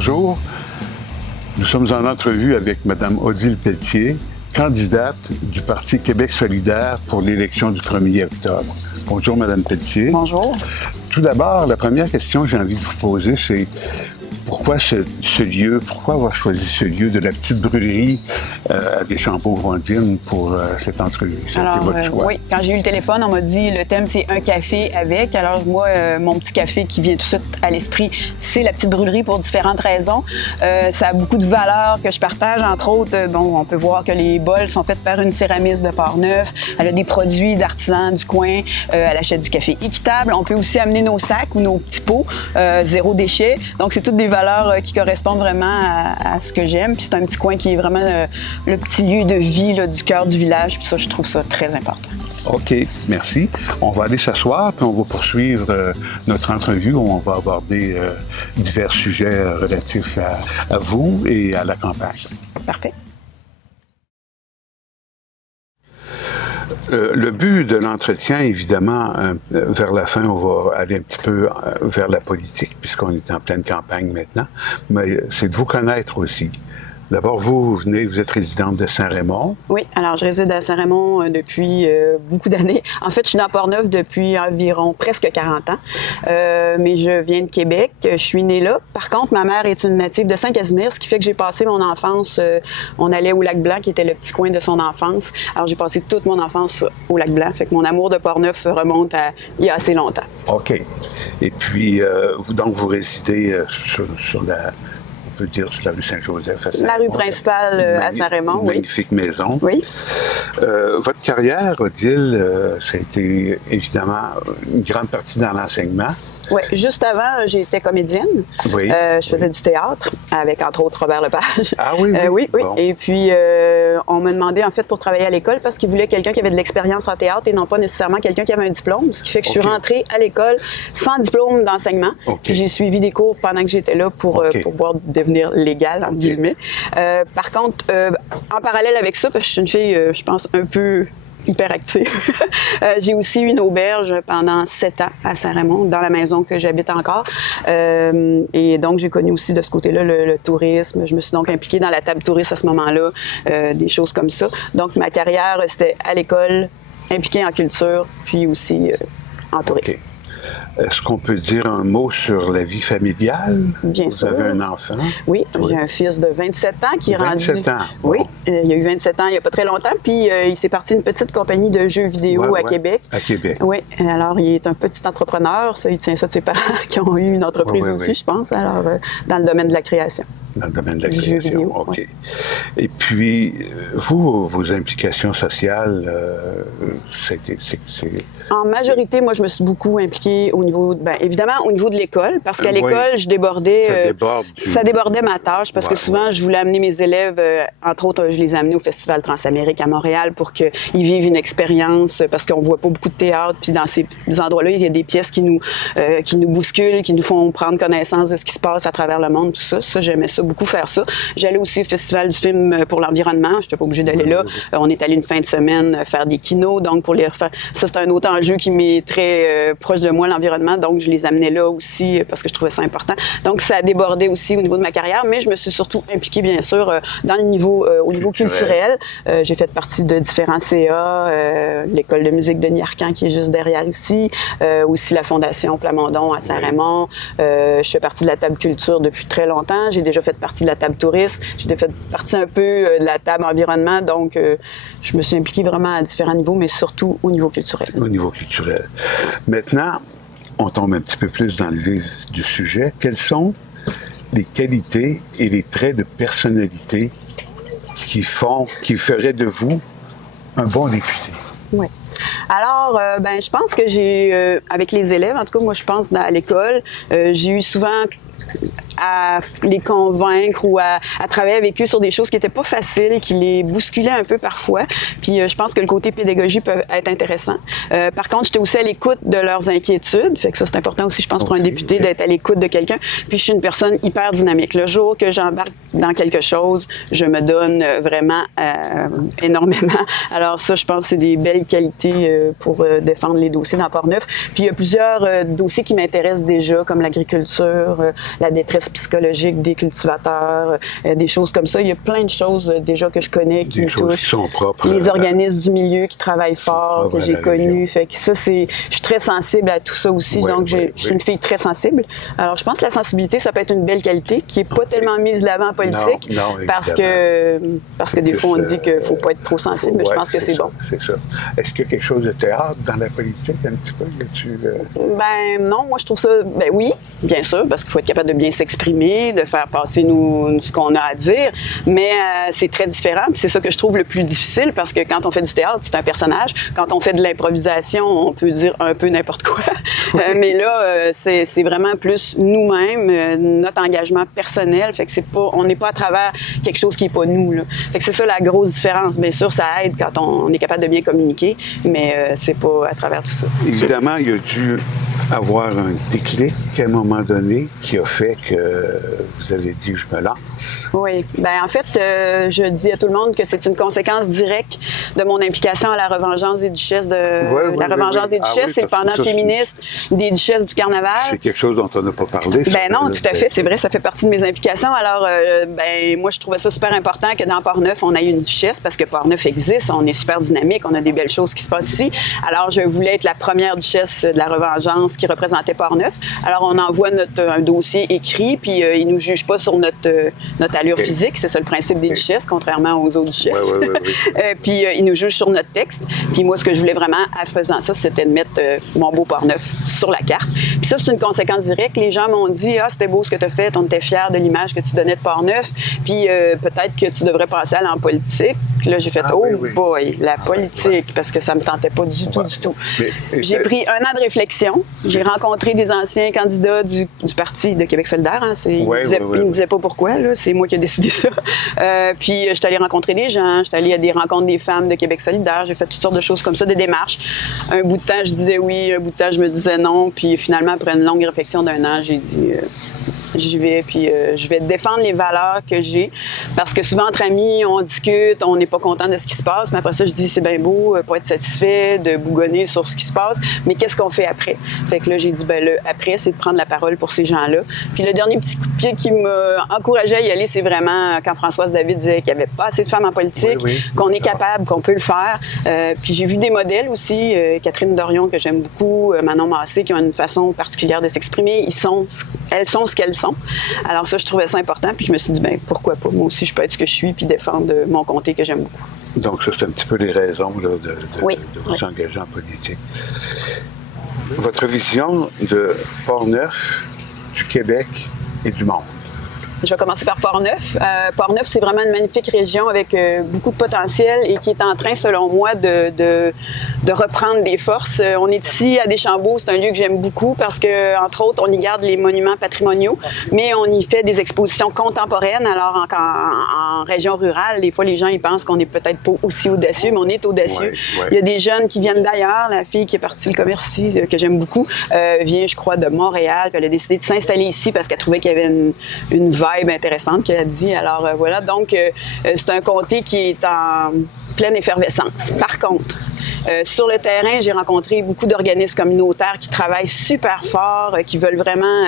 Bonjour. Nous sommes en entrevue avec Mme Odile Pelletier, candidate du Parti Québec solidaire pour l'élection du 1er octobre. Bonjour, Mme Pelletier. Bonjour. Tout d'abord, la première question que j'ai envie de vous poser, c'est pourquoi ce lieu, pourquoi avoir choisi ce lieu de la petite brûlerie à Deschambault-Grondines pour cette entrevue? Alors, votre choix. oui, quand j'ai eu le téléphone, on m'a dit le thème c'est un café avec. Alors moi, mon petit café qui vient tout de suite à l'esprit, c'est la petite brûlerie pour différentes raisons. Ça a beaucoup de valeurs que je partage. Entre autres, bon, on peut voir que les bols sont faits par une céramiste de Portneuf. Elle a des produits d'artisans du coin. Elle achète du café équitable. On peut aussi amener nos sacs ou nos petits pots, zéro déchet. Donc, c'est toutes des valeurs qui correspondent vraiment à ce que j'aime. Puis c'est un petit coin qui est vraiment le petit lieu de vie là, du cœur du village. Puis ça, je trouve ça très important. OK, merci. On va aller s'asseoir, puis on va poursuivre notre entrevue où on va aborder divers sujets relatifs à vous et à la campagne. Parfait. Le but de l'entretien, évidemment, vers la fin, on va aller un petit peu vers la politique, puisqu'on est en pleine campagne maintenant, mais c'est de vous connaître aussi. D'abord, vous êtes résidente de Saint-Raymond. Oui, alors je réside à Saint-Raymond depuis beaucoup d'années. En fait, je suis dans Portneuf depuis environ presque 40 ans, mais je viens de Québec. Je suis née là. Par contre, ma mère est une native de Saint-Casimir, ce qui fait que j'ai passé mon enfance, on allait au Lac-Blanc, qui était le petit coin de son enfance. Alors, j'ai passé toute mon enfance au Lac-Blanc, fait que mon amour de Portneuf remonte à il y a assez longtemps. OK. Et puis, vous résidez sur la... On peut dire sur la rue Saint-Joseph à Saint-Raymond. La rue principale à Saint-Raymond, oui. Magnifique maison. Oui. Votre carrière, Odile, ça a été évidemment une grande partie dans l'enseignement. Oui, juste avant, j'étais comédienne. Oui. Je faisais du théâtre avec, entre autres, Robert Lepage. Ah oui, oui. Oui, oui. Bon. Et puis, on m'a demandé, en fait, pour travailler à l'école parce qu'ils voulaient quelqu'un qui avait de l'expérience en théâtre et non pas nécessairement quelqu'un qui avait un diplôme. Ce qui fait que je suis rentrée à l'école sans diplôme d'enseignement. Puis j'ai suivi des cours pendant que j'étais là pour pouvoir devenir légale, entre guillemets. Par contre, en parallèle avec ça, parce que je suis une fille, je pense, un peu hyperactive. J'ai aussi eu une auberge pendant 7 ans à Saint-Raymond, dans la maison que j'habite encore. Et donc, j'ai connu aussi de ce côté-là le tourisme. Je me suis donc impliquée dans la table touriste à ce moment-là, des choses comme ça. Donc, ma carrière, c'était à l'école, impliquée en culture, puis aussi en tourisme. Est-ce qu'on peut dire un mot sur la vie familiale? Bien sûr. Vous avez un enfant? Oui, j'ai un fils de 27 ans qui est 27 ans? Oui, il a eu 27 ans il n'y a pas très longtemps, puis il s'est parti d'une petite compagnie de jeux vidéo à Québec. À Québec. Oui, alors il est un petit entrepreneur, ça, il tient ça de ses parents qui ont eu une entreprise aussi, je pense, alors dans le domaine de la création. Dans le domaine de la création, OK. Oui. Et puis, vous, vos implications sociales, c'est... En majorité, moi, je me suis beaucoup impliquée au niveau, évidemment, au niveau de l'école, parce qu'à l'école, je débordais... Ça débordait ma tâche, parce que souvent, je voulais amener mes élèves, entre autres, je les ai amenés au Festival Transamérique à Montréal pour qu'ils vivent une expérience, parce qu'on voit pas beaucoup de théâtre, puis dans ces endroits-là, il y a des pièces qui nous bousculent, qui nous font prendre connaissance de ce qui se passe à travers le monde, tout ça. Ça, j'aimais ça, beaucoup faire ça. J'allais aussi au Festival du film pour l'environnement, je n'étais pas obligée d'aller là. On est allé une fin de semaine faire des kinos, donc pour les refaire... Ça, c'est un autre enjeu qui m'est très proche de moi, l'environnement, donc je les amenais là aussi parce que je trouvais ça important. Donc, ça a débordé aussi au niveau de ma carrière, mais je me suis surtout impliquée, bien sûr, dans le niveau, au niveau culturel. J'ai fait partie de différents CA, l'école de musique Denis Arcand qui est juste derrière ici, aussi la Fondation Plamondon à Saint-Raymond. Je fais partie de la table culture depuis très longtemps. J'ai déjà fait partie de la table touriste. J'ai fait partie un peu de la table environnement, donc je me suis impliquée vraiment à différents niveaux, mais surtout au niveau culturel. Au niveau culturel. Maintenant, on tombe un petit peu plus dans le vif du sujet. Quelles sont les qualités et les traits de personnalité qui feraient de vous un bon député? Oui. Alors, je pense que j'ai, avec les élèves, en tout cas, moi, je pense à l'école, j'ai eu souvent à les convaincre ou à travailler avec eux sur des choses qui n'étaient pas faciles, qui les bousculaient un peu parfois. Puis je pense que le côté pédagogie peut être intéressant. Par contre, j'étais aussi à l'écoute de leurs inquiétudes. Fait que ça, c'est important aussi, je pense, pour un député d'être à l'écoute de quelqu'un. Puis je suis une personne hyper dynamique. Le jour que j'embarque dans quelque chose, je me donne vraiment énormément. Alors ça, je pense que c'est des belles qualités pour défendre les dossiers dans Portneuf. Puis il y a plusieurs dossiers qui m'intéressent déjà, comme l'agriculture, la détresse psychologique des cultivateurs, des choses comme ça. Il y a plein de choses déjà que je connais qui me touchent. Qui sont propres. Les organismes du milieu qui travaillent fort, que j'ai connus. Fait que ça, je suis très sensible à tout ça aussi. Donc, je suis une fille très sensible. Alors, je pense que la sensibilité, ça peut être une belle qualité qui n'est pas tellement mise de l'avant en politique. Non, parce que des fois, on dit qu'il ne faut pas être trop sensible, mais je pense que c'est bon. C'est ça. Est-ce qu'il y a quelque chose de théâtre dans la politique, un petit peu? Ben non, moi, je trouve ça... Ben oui, bien sûr, parce qu'il faut être capable de bien s'exprimer, de faire passer ce qu'on a à dire, mais c'est très différent. Puis c'est ça que je trouve le plus difficile, parce que quand on fait du théâtre, c'est un personnage. Quand on fait de l'improvisation, on peut dire un peu n'importe quoi. Mais là, c'est vraiment plus nous-mêmes, notre engagement personnel. Fait que on n'est pas à travers quelque chose qui n'est pas nous, là. Fait que c'est ça la grosse différence. Bien sûr, ça aide quand on est capable de bien communiquer, mais c'est pas à travers tout ça. Évidemment, il y a dû avoir un déclic à un moment donné qui a fait que vous avez dit « je me lance ». Oui. Bien, en fait, je dis à tout le monde que c'est une conséquence directe de mon implication à la Revengeance des Duchesses des Duchesses, c'est le pendant féministe des Duchesses du Carnaval. C'est quelque chose dont on n'a pas parlé. Ben non, tout à fait, c'est vrai, ça fait partie de mes implications. Alors, moi, je trouvais ça super important que dans Port-Neuf, on ait une duchesse, parce que Port-Neuf existe, on est super dynamique, on a des belles choses qui se passent ici. Alors, je voulais être la première duchesse de la Revengeance qui représentait Port-Neuf. Alors, on envoie un dossier écrit, puis ils nous jugent pas sur notre allure physique, c'est ça le principe des duchesses, contrairement aux autres duchesses. Puis ils nous jugent sur notre texte. Puis moi, ce que je voulais vraiment, en faisant ça, c'était de mettre mon beau Port-Neuf sur la carte. Puis ça, c'est une conséquence directe. Les gens m'ont dit « Ah, c'était beau ce que tu as fait, on était fiers de l'image que tu donnais de Port-Neuf, puis peut-être que tu devrais passer à l'en politique. » Puis là, j'ai fait « Oh boy, la politique », parce que ça me tentait pas du tout. J'ai pris un an de réflexion. J'ai rencontré des anciens candidats du Parti de Québec solidaire. Hein. Ils me disaient pas pourquoi, c'est moi qui ai décidé ça. Puis je suis allée rencontrer des gens, je suis allée à des rencontres des femmes de Québec solidaire, j'ai fait toutes sortes de choses comme ça, des démarches. Un bout de temps, je disais oui, un bout de temps, je me disais non. Puis finalement, après une longue réflexion d'un an, j'ai dit j'y vais, puis je vais défendre les valeurs que j'ai. Parce que souvent, entre amis, on discute, on n'est pas content de ce qui se passe, mais après ça, je dis c'est bien beau, pas être satisfait, de bougonner sur ce qui se passe, mais qu'est-ce qu'on fait après? Fait que là, j'ai dit, le après, c'est de prendre la parole pour ces gens-là. Puis le dernier petit coup de pied qui m'a encouragé à y aller, c'est vraiment quand Françoise David disait qu'il n'y avait pas assez de femmes en politique, qu'on est capable, qu'on peut le faire. Puis j'ai vu des modèles aussi, Catherine Dorion, que j'aime beaucoup, Manon Massé, qui ont une façon particulière de s'exprimer. Elles sont ce qu'elles sont. Alors ça, je trouvais ça important, puis je me suis dit, pourquoi pas? Moi aussi, je peux être ce que je suis, puis défendre mon comté que j'aime beaucoup. Donc ça, c'est un petit peu les raisons là, de vous engager en politique. Votre vision de Port-Neuf, du Québec et du monde? Je vais commencer par Port-Neuf. Port-Neuf, c'est vraiment une magnifique région avec beaucoup de potentiel et qui est en train, selon moi, de reprendre des forces. On est ici à Deschambault, c'est un lieu que j'aime beaucoup parce que, entre autres, on y garde les monuments patrimoniaux, mais on y fait des expositions contemporaines. Alors, en région rurale, des fois, les gens ils pensent qu'on n'est peut-être pas aussi audacieux, mais on est audacieux. Il y a des jeunes qui viennent d'ailleurs. La fille qui est partie le commerce ici, que j'aime beaucoup, vient, je crois, de Montréal. Puis elle a décidé de s'installer ici parce qu'elle trouvait qu'il y avait une vibe intéressante qu'elle a dit. Alors voilà, donc c'est un comté qui est en pleine effervescence. Par contre, sur le terrain, j'ai rencontré beaucoup d'organismes communautaires qui travaillent super fort, qui veulent vraiment,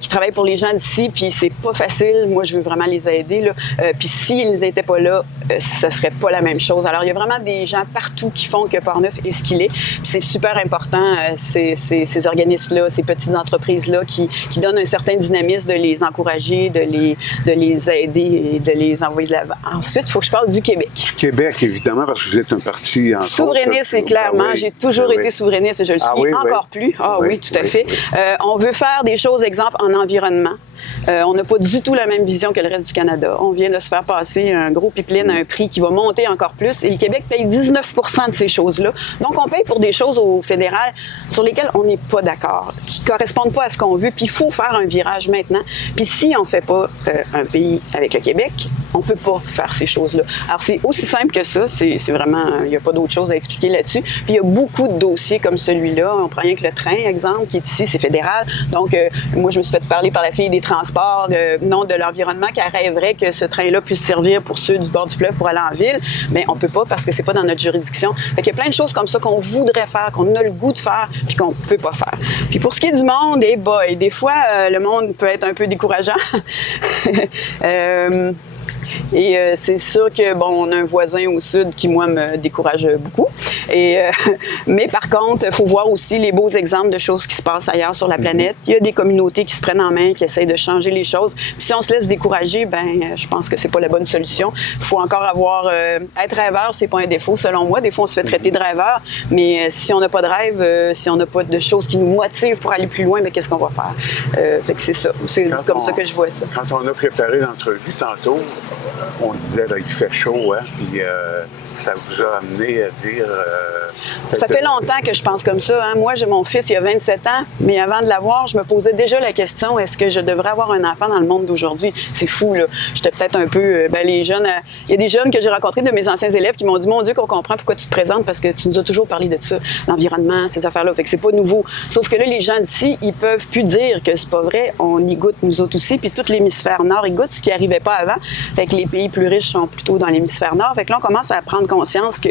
qui travaillent pour les gens d'ici, puis c'est pas facile. Moi, je veux vraiment les aider, là. Puis s'ils n'étaient pas là, ça serait pas la même chose. Alors, il y a vraiment des gens partout qui font que Port-Neuf est ce qu'il est. Puis c'est super important, ces organismes-là, ces petites entreprises-là qui donnent un certain dynamisme, de les encourager, de les aider et de les envoyer de l'avant. Ensuite, il faut que je parle du Québec. Du Québec, évidemment, parce que vous êtes un parti souverainiste, c'est clairement. J'ai toujours été souverainiste et je le suis encore plus. Oui, tout à fait. On veut faire des choses, exemple, en environnement. On n'a pas du tout la même vision que le reste du Canada. On vient de se faire passer un gros pipeline à un prix qui va monter encore plus. Et le Québec paye 19 % de ces choses-là. Donc, on paye pour des choses au fédéral sur lesquelles on n'est pas d'accord, qui ne correspondent pas à ce qu'on veut. Puis, il faut faire un virage maintenant. Puis, si on ne fait pas un pays avec le Québec, on ne peut pas faire ces choses-là. Alors, c'est aussi simple que ça. C'est vraiment... Il n'y a pas d'autre chose à expliquer là-dessus. Puis, il y a beaucoup de dossiers comme celui-là. On prend rien que le train, exemple, qui est ici, c'est fédéral. Donc, moi, je me suis fait parler par la fille des transports transport, non de l'environnement, qui rêverait que ce train-là puisse servir pour ceux du bord du fleuve pour aller en ville, mais on peut pas parce que c'est pas dans notre juridiction. Fait qu'il y a plein de choses comme ça qu'on voudrait faire, qu'on a le goût de faire, puis qu'on peut pas faire. Puis pour ce qui est du monde, des fois, le monde peut être un peu décourageant. C'est sûr que, bon, on a un voisin au sud qui, moi, me décourage beaucoup. Mais par contre, il faut voir aussi les beaux exemples de choses qui se passent ailleurs sur la planète. Il y a des communautés qui se prennent en main, qui essayent de changer les choses. Puis si on se laisse décourager, je pense que c'est pas la bonne solution. Il faut encore être rêveur, c'est pas un défaut, selon moi. Des fois, on se fait traiter de rêveur, mais si on n'a pas de rêve, si on n'a pas de choses qui nous motivent pour aller plus loin, qu'est-ce qu'on va faire? Fait que c'est ça. C'est comme ça que je vois ça. Quand on a préparé l'entrevue tantôt, on disait il fait chaud, hein, puis ça vous a amené à dire... ça fait longtemps que je pense comme ça. Hein. Moi, j'ai mon fils, il a 27 ans, mais avant de l'avoir, je me posais déjà la question, est-ce que je devrais avoir un enfant dans le monde d'aujourd'hui? C'est fou, là. J'étais peut-être un peu... les jeunes... Il y a des jeunes que j'ai rencontrés de mes anciens élèves qui m'ont dit, mon Dieu, qu'on comprend pourquoi tu te présentes, parce que tu nous as toujours parlé de ça, l'environnement, ces affaires-là. Fait que c'est pas nouveau. Sauf que là, les gens d'ici, ils peuvent plus dire que c'est pas vrai. On y goûte, nous autres aussi, puis tout l'hémisphère nord y goûte, ce qui n'arrivait pas avant. Fait que les pays plus riches sont plutôt dans l'hémisphère nord. Fait que là, on commence à prendre conscience que,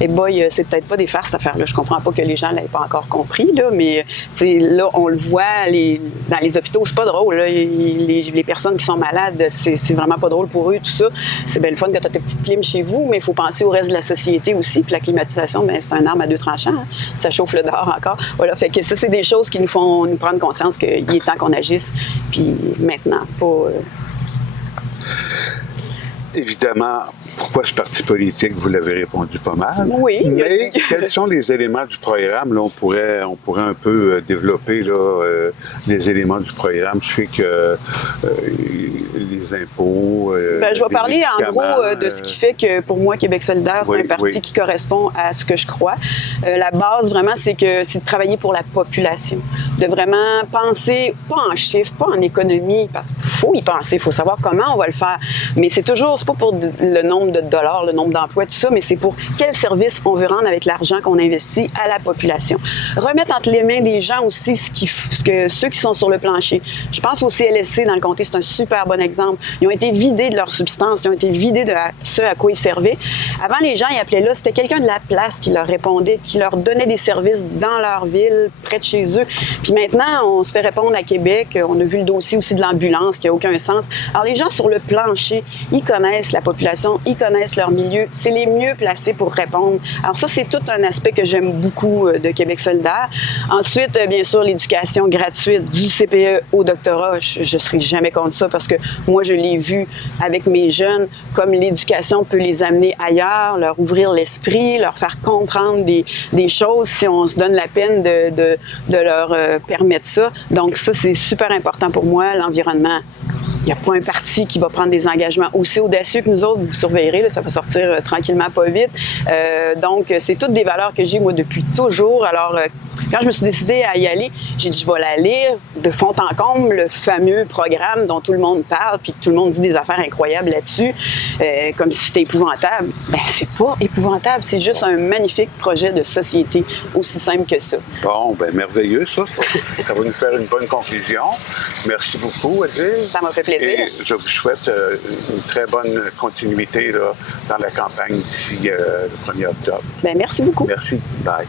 c'est peut-être pas des farces, cette affaire-là. Je comprends pas que les gens l'aient pas encore compris, là, mais là, on le voit dans les hôpitaux, c'est pas drôle. Là. Les personnes qui sont malades, c'est vraiment pas drôle pour eux, tout ça. C'est bien le fun que tu as ta petite clim chez vous, mais il faut penser au reste de la société aussi. Puis la climatisation, c'est un arme à deux tranchants. Hein. Ça chauffe le dehors encore. Voilà, fait que ça, c'est des choses qui nous font nous prendre conscience qu'il est temps qu'on agisse. Puis maintenant, pas... Évidemment, pourquoi ce parti politique, vous l'avez répondu pas mal. Oui. Mais quels sont les éléments du programme? Là, on pourrait un peu développer les éléments du programme. Je sais que les impôts... je vais parler en gros de ce qui fait que pour moi, Québec solidaire, c'est un parti qui correspond à ce que je crois. La base, vraiment, c'est de travailler pour la population. De vraiment penser, pas en chiffres, pas en économie, parce qu'il faut y penser, il faut savoir comment on va le faire. Mais c'est pas pour le nombre de dollars, le nombre d'emplois, tout ça, mais c'est pour quel service on veut rendre avec l'argent qu'on investit à la population. Remettre entre les mains des gens aussi ceux qui sont sur le plancher. Je pense au CLSC dans le comté, c'est un super bon exemple. Ils ont été vidés de leur substance, ils ont été vidés de ce à quoi ils servaient. Avant, les gens, ils appelaient là, c'était quelqu'un de la place qui leur répondait, qui leur donnait des services dans leur ville, près de chez eux. Puis maintenant, on se fait répondre à Québec. On a vu le dossier aussi de l'ambulance qui n'a aucun sens. Alors, les gens sur le plancher, ils connaissent la population, ils connaissent leur milieu, c'est les mieux placés pour répondre. Alors ça, c'est tout un aspect que j'aime beaucoup de Québec solidaire. Ensuite, bien sûr, l'éducation gratuite du CPE au doctorat, je ne serai jamais contre ça parce que moi, je l'ai vu avec mes jeunes, comme l'éducation peut les amener ailleurs, leur ouvrir l'esprit, leur faire comprendre des choses si on se donne la peine de leur permettre ça. Donc ça, c'est super important pour moi, l'environnement. Il n'y a pas un parti qui va prendre des engagements aussi audacieux que nous autres. Vous surveillerez, là, ça va sortir tranquillement, pas vite. Donc, c'est toutes des valeurs que j'ai, moi, depuis toujours. Alors, quand je me suis décidée à y aller, j'ai dit, je vais la lire de fond en comble, le fameux programme dont tout le monde parle, puis que tout le monde dit des affaires incroyables là-dessus, comme si c'était épouvantable. C'est pas épouvantable, c'est juste un magnifique projet de société, aussi simple que ça. Bon, merveilleux, ça. Ça va nous faire une bonne conclusion. Merci beaucoup, Adèle. Ça m'a fait plaisir. Et je vous souhaite une très bonne continuité là, dans la campagne d'ici le 1er octobre. Merci beaucoup. Merci. Bye.